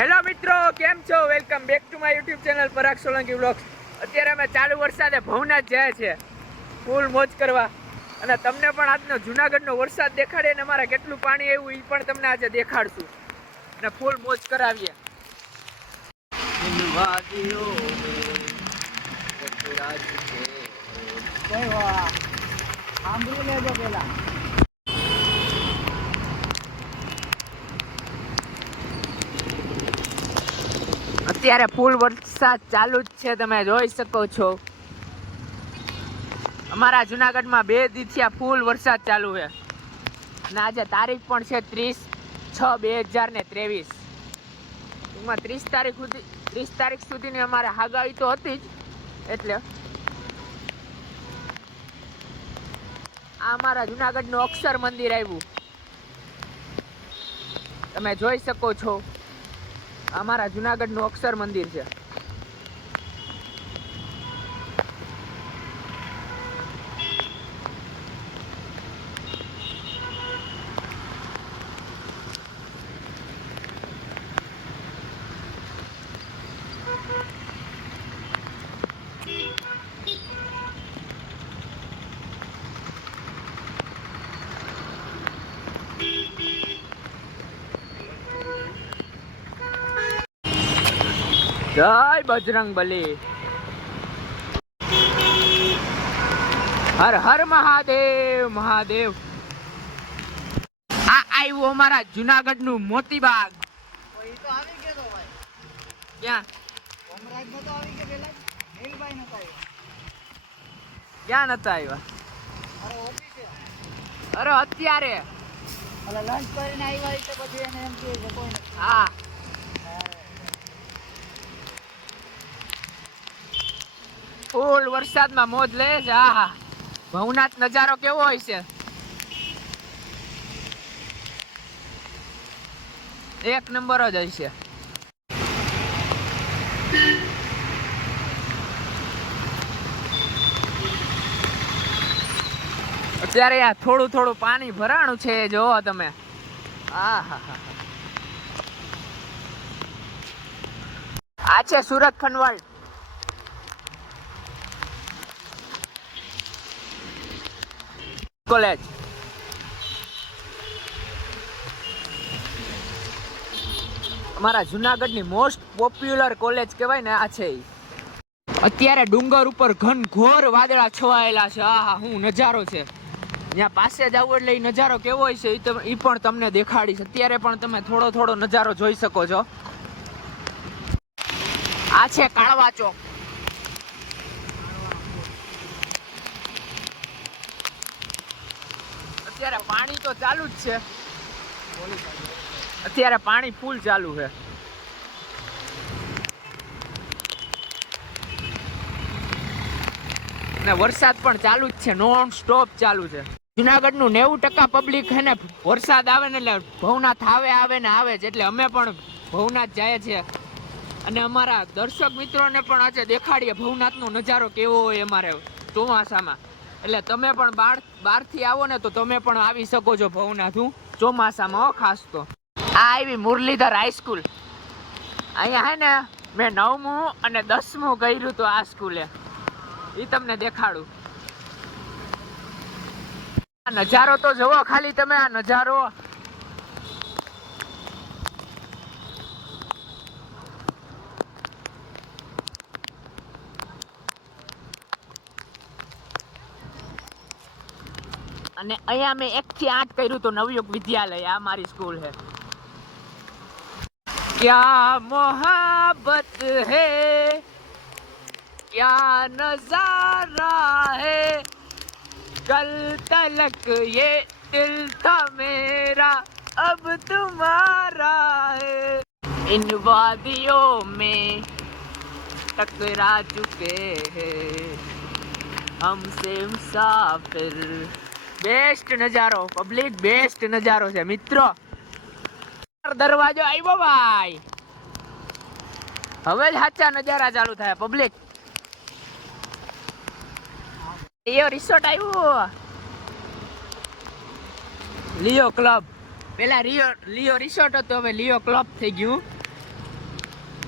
Hello મિત્રો, કેમ છો? Welcome back to my YouTube channel Parag Solanki vlogs. અત્યારે અમે ચાલુ વરસાદે ભવનાથ જાય છે ફૂલ મોજ કરવા, અને તમને પણ આજનો જુનાગઢનો વરસાદ દેખાડીએ ને અમારા કેટલું પાણી આવ્યું એ પણ તમને આજે દેખાડશું અને ફૂલ મોજ કરાવીએ. અત્યારે ફૂલ વરસાદ ચાલુ જ છે, તમે જોઈ શકો છો. અમારા જુનાગઢમાં 2 દિવસથી ફૂલ વરસાદ ચાલુ છે અને આજે તારીખ પણ છે 30/6/2023. ટૂંકમાં 30 તારીખ સુધીની અમારે આગાહી તો હતી જ. એટલે આ અમારા જુનાગઢનું અક્ષર મંદિર આવ્યું, તમે જોઈ શકો છો. અમારા જુનાગઢનું અક્ષર મંદિર છે. જય બજરંગબલી, હર હર મહાદેવ મહાદેવ. આ આવ્યું અમારા જુનાગઢનું મોતીબાગ. ક્યાં ક્યાં નતા આવ્યા? અરે અત્યારે લંચ કરીને આવ્યા તો પછી એને એમ કહે છે કોઈ નથી. હા, ફૂલ વરસાદમાં મોજ લે છે. આહા, ભવનાથ નજારો કેવો હોય છે, એક નંબર જ હશે. અત્યારે આ થોડું થોડું પાણી ભરાણું છે, જોવો તમે. આ છે સુરત ખંડવાળ. કોલેજ અમારા જુનાગઢની મોસ્ટ પોપ્યુલર કોલેજ કહેવાય ને, આ છે. અત્યારે ડુંગર ઉપર ઘનઘોર વાદળા છવાયેલા છે. આહા, હું નજારો છે. ત્યાં પાસે જ આવું એટલે એ નજારો કેવો હોય છે એ પણ તમને દેખાડીશ. અત્યારે પણ તમે થોડો થોડો નજારો જોઈ શકો છો. આ છે કાળવા ચોક. અત્યારે પાણી તો ચાલુ જ છે, અત્યારે પાણી ફૂલ ચાલુ છે. અને વરસાદ પણ ચાલુ જ છે, નોન સ્ટોપ ચાલુ છે. જુનાગઢનું 90% પબ્લિક છે ને, વરસાદ આવે ને એટલે ભવનાથ આવે ને આવે જ. એટલે અમે પણ ભવનાથ જાય છીએ અને અમારા દર્શક મિત્રોને પણ આજે દેખાડીએ ભવનાથનો નજારો કેવો હોય અમારે ચોમાસામાં. એટલે તમે પણ બહારથી આવો ને તો તમે પણ આવી શકો છો ભવનાથ ચોમાસામાં. ખાસ તો આ આવી મુરલીધર હાઈસ્કૂલ. અહીંયા હે ને મેં 9મું અને 10મું કર્યું તો આ સ્કૂલે, એ તમને દેખાડું. આ નજારો તો જોવો ખાલી તમે, આ નજારો. અને અહીંયા મેં 1 થી 8 કર્યું તો નવયુગ વિદ્યાલય. આ મારી સ્કૂલ છે. ક્યા મોહબ્બત હે, ક્યા નજારા હે, કલ તલક ये दिल था मेरा, अब तुम्हारा है. इन वादियों में टकरा चुके हैं हमसे मुसाफिर. બેસ્ટ નજારો પબ્લિક, બેસ્ટ નજારો છે મિત્રો. દરવાજો આવ્યો ભાઈ, હવે જ સાચા નજારા ચાલુ થાય પબ્લિક. લિયો રિસોર્ટ આવ્યું, લિયો ક્લબ. પેલા લિયો રિસોર્ટ હતો, હવે લિયો ક્લબ થઈ ગયું.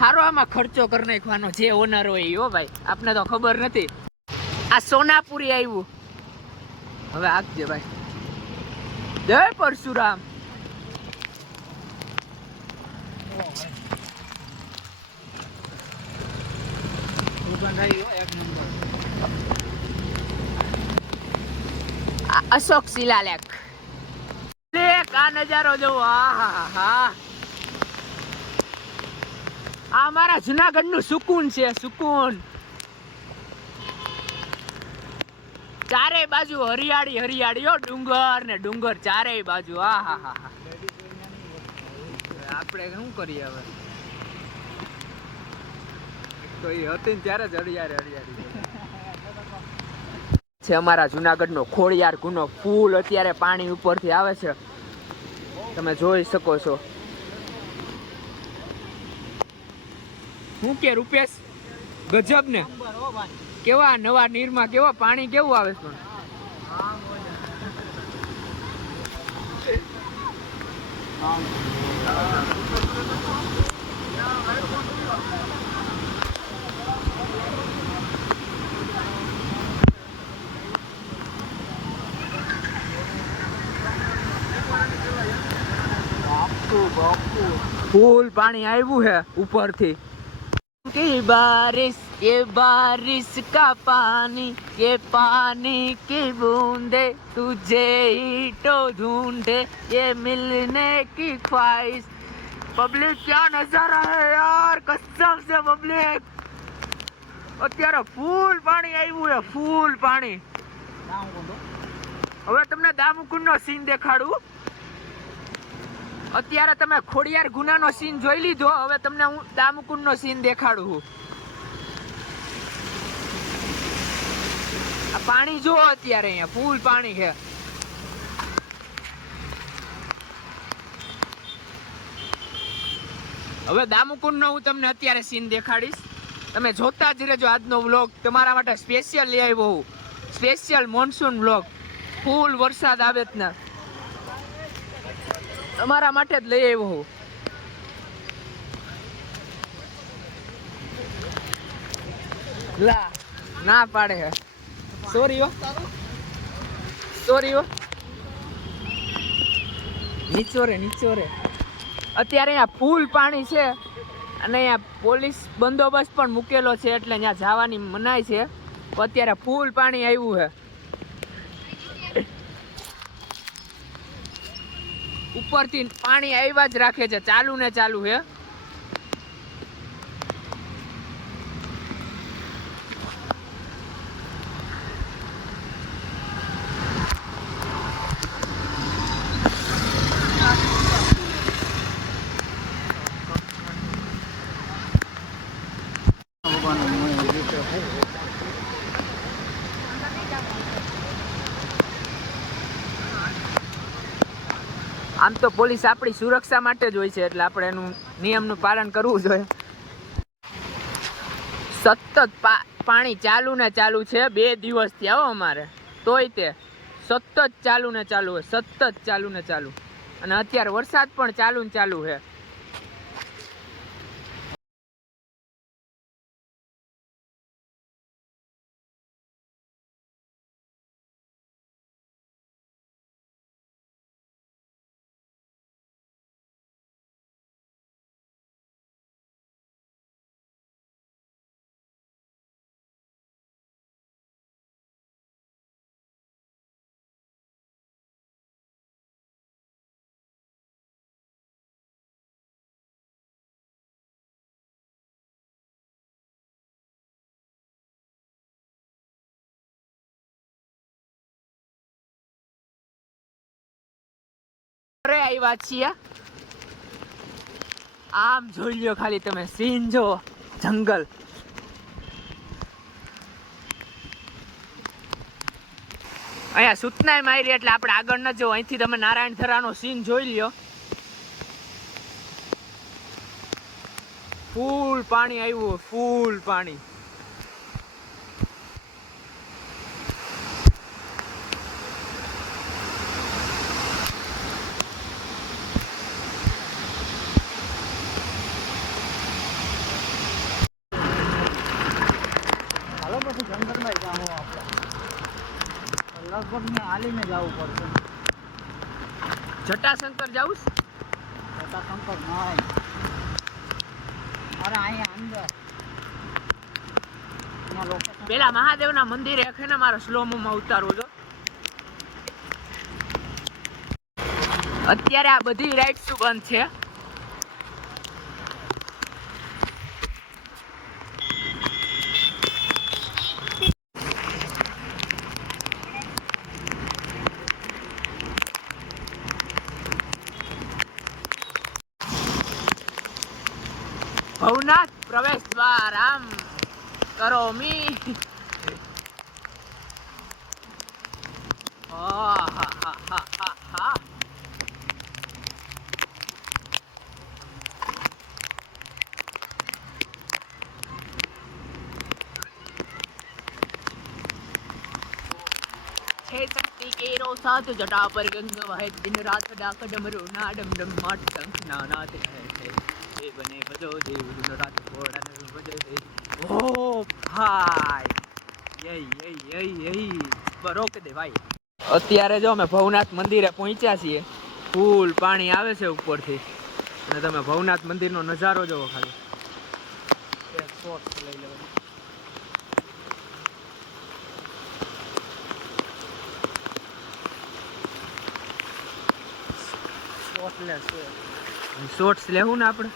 હારો આમાં ખર્ચો કરી નાખવાનો જે ઓનર હોય ઈ. હો ભાઈ, આપને તો ખબર નથી. આ સોનાપુરી આવ્યું. હવે આગજે ભાઈ. જય પરશુરામ. અશોક શિલાલેખ. આ નજારો જોવો. આ અમારા જુનાગઢ નું સુકૂન છે. સુકૂન. ચારેય બાજુ હરિયાળી હરિયાળી. ડુંગર ને ડુંગર ચારેય બાજુ. આપણે શું કરીએ હવે? તો એ હતી ત્યારે જ હરિયાળી છે. અમારા જુનાગઢ નો ખોડિયાર ગુનો ફૂલ અત્યારે પાણી ઉપરથી આવે છે, તમે જોઈ શકો છો. શું કે રૂપેશ, ગજબ ને. કેવા નવા નીરમાં કેવા પાણી કેવું આવે છે. ફૂલ પાણી આવ્યું છે ઉપરથી. કે બારિશ કા પાनी, ये पानी की बूंदे तुझे ही तो ढूंढे, ये मिलने की ख्वाहिश. पब्लिक क्या नजारा है यार, कसम से पब्लिक. અત્યારે ફૂલ પાણી આવ્યું છે, ફૂલ પાણી. હવે તમને દામુકુંડ નો સીન દેખાડું. અત્યારે તમે ખોડિયાર ગુનાનો સીન જોઈ લીધો, હવે તમને હું દામુકુંડ નો સીન દેખાડું છું. આ પાણી જો અત્યારે અહીંયા ફૂલ પાણી છે. હવે દામુકુંડ નો હું તમને અત્યારે સીન દેખાડીશ. તમે જોતા જ રહેજો. આજનો વ્લોગ તમારા માટે સ્પેશિયલ લઈ આવ્યો હું. Special monsoon vlog. ફૂલ વરસાદ આવે જ ને તમારા માટે જ લઈ આવ્યો હું. ના પાડે હે. સોરી હો. નીચો રે. અત્યારે અહીંયા ફૂલ પાણી છે અને અહીંયા પોલીસ બંદોબસ્ત પણ મૂકેલો છે, એટલે અહીંયા જવાની મનાઈ છે. અત્યારે ફૂલ પાણી આવ્યું છે. ઉપરથી પાણી આવ્યા જ રાખે છે, ચાલુ ને ચાલુ છે. આમ તો પોલીસ આપણી સુરક્ષા માટે જ હોય છે, એટલે આપણે એનું નિયમનું પાલન કરવું જોઈએ. સતત પાણી ચાલુ ને ચાલુ છે. 2 દિવસ થયા હો અમારે, તોય તે સતત ચાલુ ને ચાલુ હોય. સતત ચાલુ ને ચાલુ. અને અત્યારે વરસાદ પણ ચાલુ ને ચાલુ છે. આવ્યા છીએ. આમ જોઈ લો ખાલી તમે સીન જો. જંગલ. અહીંયા સૂચના મારી એટલે આપણે આગળ ન જવું. અહીંથી તમે નારાયણ ધરાનો સીન જોઈ લ્યો. ફૂલ પાણી આવ્યું, ફૂલ પાણી. લગભગ મેં હાલીને જવું પડશે. જટાશંકર જાઉં છે? જટાશંકર નહીં. અરે અહીંયા અંદર અહીંયા લોકેશન પેલા મહાદેવના મંદિરે છે ને મારે સ્લોમોમાં ઉતારવું જો. અત્યારે આ બધી રાઇડ્સ બંધ છે. ભવનાથ પ્રવેશ દ્વાર આમ કરો મી. शक्ति केरो साथ जटा पर गंग वह दिन रात डाक डमरू ना डम डम माट शंख नानाद है ये बने बजो देव दिन रात घोड़न बजे दे. ओ भाई यही બરોક દે ભાઈ. અત્યારે જો અમે ભવનાથ મંદિરે પહોંચ્યા છીએ. ફૂલ પાણી આવે છે ઉપરથી અને તમે ભવનાથ મંદિરનો નજારો જોવો ખાલી. એક શોટ લઈ લેવાનો. શોર્ટ્સ લેવું ને આપણે.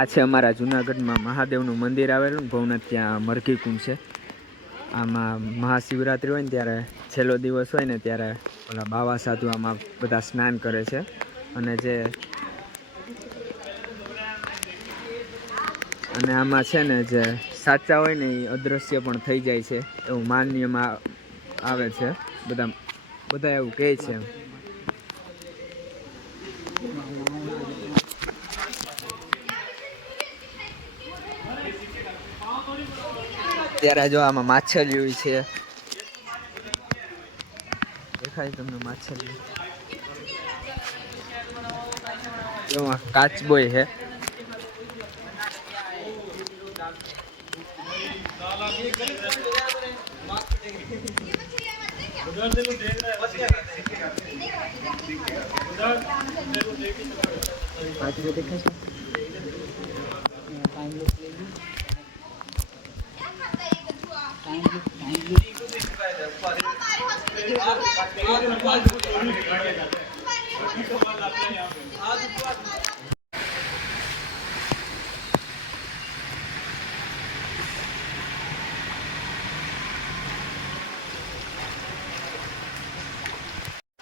આ છે અમારા જુનાગઢમાં મહાદેવનું મંદિર આવેલું ને ભવનાથ. ત્યાં મરઘી કુંડ છે. આમાં મહાશિવરાત્રિ હોય ને ત્યારે છેલ્લો દિવસ હોય ને ત્યારે ઓલા બાવા સાધુ આમાં બધા સ્નાન કરે છે. અને આમાં છે ને જે સાચા હોય ને એ અદૃશ્ય પણ થઈ જાય છે એવું માન્યમાં આવે છે. બધા એવું કહે છે. ત્યારે જો આમાં માછલીઓ છે. દેખાય તમને માછલી? એમાં કાચબોય છે.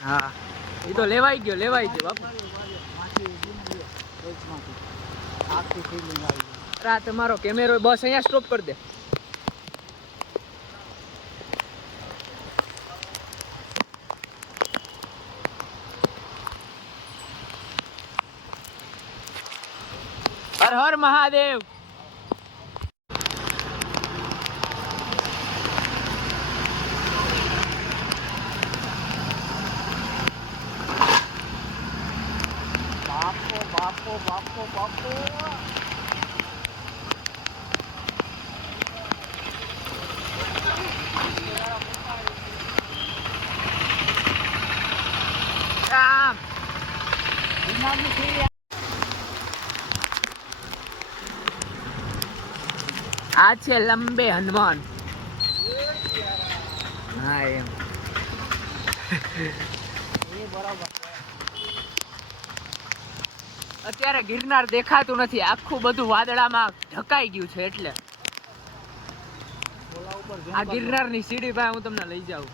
હા એ તો લેવાઈ ગયો બાપુ. આ તમારો કેમેરો બસ અહીંયા સ્ટોપ કરી દે. હર હર મહાદેવ. બાપો આ છે લંબે હનુમાન. હા એમ એ બરાબર. અત્યારે ગિરનાર દેખાતું નથી, આખું બધું વાદળામાં ઢકાઈ ગયું છે. એટલે ઓલા ઉપર આ ગિરનારની સીડી પાસે હું તમને લઈ જાઉં.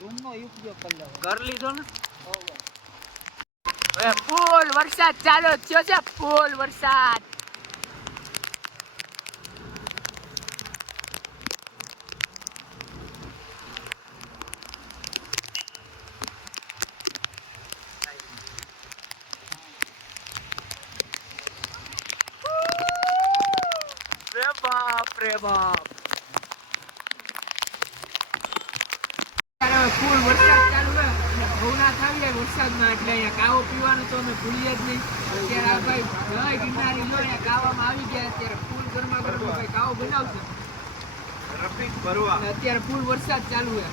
ઝૂમનો ઉપયોગ કરી લેવો. કરી લીધો ને. હવે ફૂલ વરસાદ ચાલુ થયો છે, ફૂલ વરસાદ. રે બાપ રે બાપ. ફૂલ વરસાદ ચાલુ છે અને ભવનાથ આવી જાય વરસાદમાં, એટલે અહીંયા કાવો પીવાનું તો અમે ભૂલીએ જ નહીં. અત્યારે આ ભાઈ જય ગિરનારી લો અહીંયા કાવામાં આવી ગયા. અત્યારે ફૂલ ગરમા ગરમ ભાઈ કાવો બનાવશે. અને અત્યારે ફૂલ વરસાદ ચાલુ છે.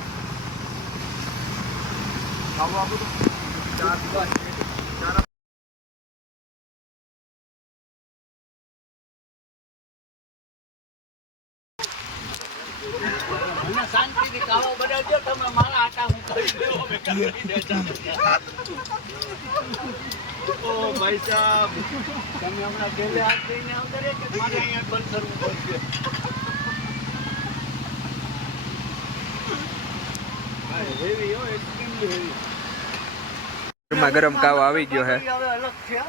શાંતિથી કાવો બનાવજો, તમે મારા આટા મુકાવી દો. ઓ ભાઈ સાહેબ, તમે હમણાં ગેલે હાથ દઈને આવતા રહે કે મારે અહીંયા બંધ કરવું પડશે? હેવી હો, એક્સ્ટ્રીમલી હેવી. ગરમા ગરમ કાવો આવી ગયો હે. હવે અલગ છે.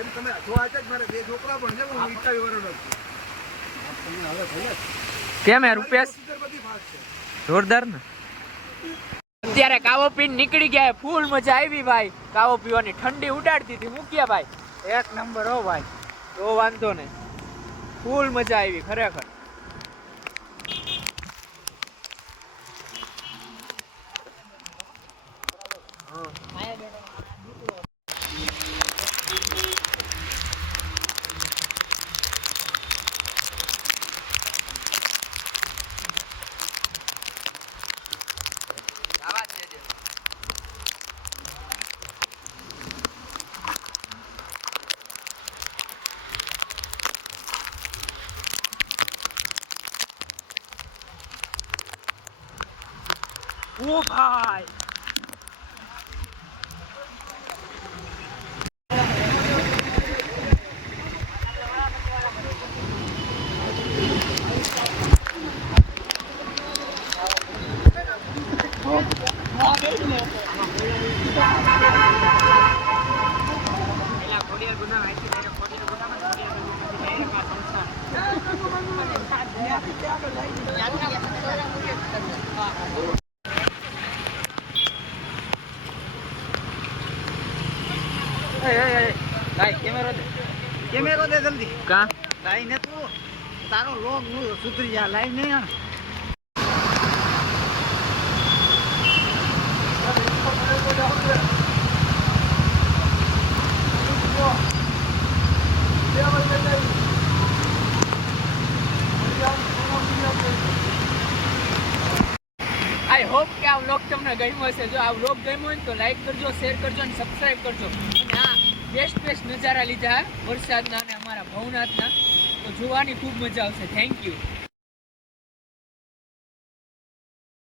એમ તમે જો આજે જ મારે બે છોકરા પણ છે, હું 28 વર્ષનો છું. તમે હવે ભલે કેમ હે રૂપેશ? બધી વાત છે. જોરદાર ને. અત્યારે કાવો પીને નીકળી ગયા. ફૂલ મજા આવી ભાઈ કાવો પીવાની. ઠંડી ઉડાડતી હતી. મૂક્યા ભાઈ એક નંબર હો ભાઈ. તો વાંધો ને. ફૂલ મજા આવી ખરેખર. ઓ ભાઈ કેમેરો દે જલ્દી. કા લાઈ ને તું તારો લોગ સુધરી જા. લાઈ નહીં હા. આઈ હોપ કે આ વ્લોગ તમને ગમ્યો હશે. જો આ વ્લોગ ગમ્યો હોય તો લાઈક કરજો, શેર કરજો અને સબસ્ક્રાઇબ કરજો. અને આ બેસ્ટ નજારા લીધા વરસાદના અને અમારા ભવનાથના, તો જોવાની ખૂબ મજા આવશે. Thank you.